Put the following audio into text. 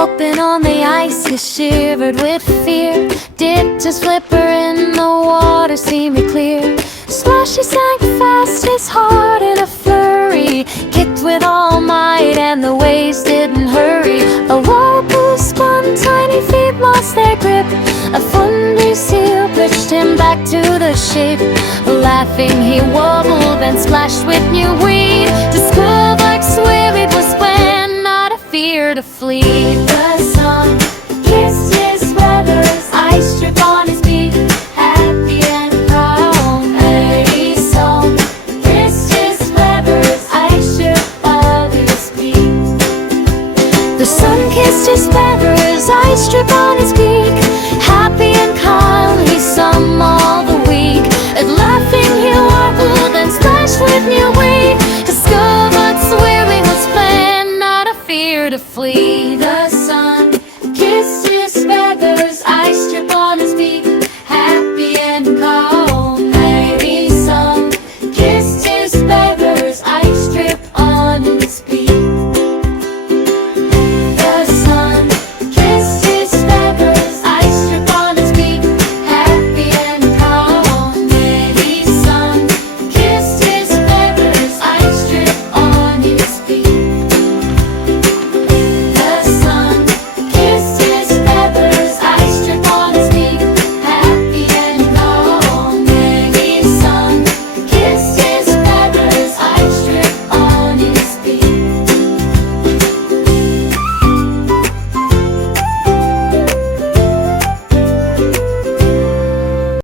Open on the ice, he shivered with fear. Dipped his flipper in the water, seeming clear. Splash, he sank fast, his heart in a flurry. Kicked with all might and the waves didn't hurry. A whirlpool spun, tiny feet lost their grip. A friendly seal pushed him back to the ship. Laughing he wobbled and splashed with new weed. Discovered SWIVERED was when not a fear to flee. The sun kissed his feathers, ice strip on his beak. Happy and proud, Eddie song. Kissed his feathers, ice strip of his beak. The sun kissed his feathers, ice strip on his beak. Happy and calm, he sung all the week. And laughing he warbled and splashed with new wings.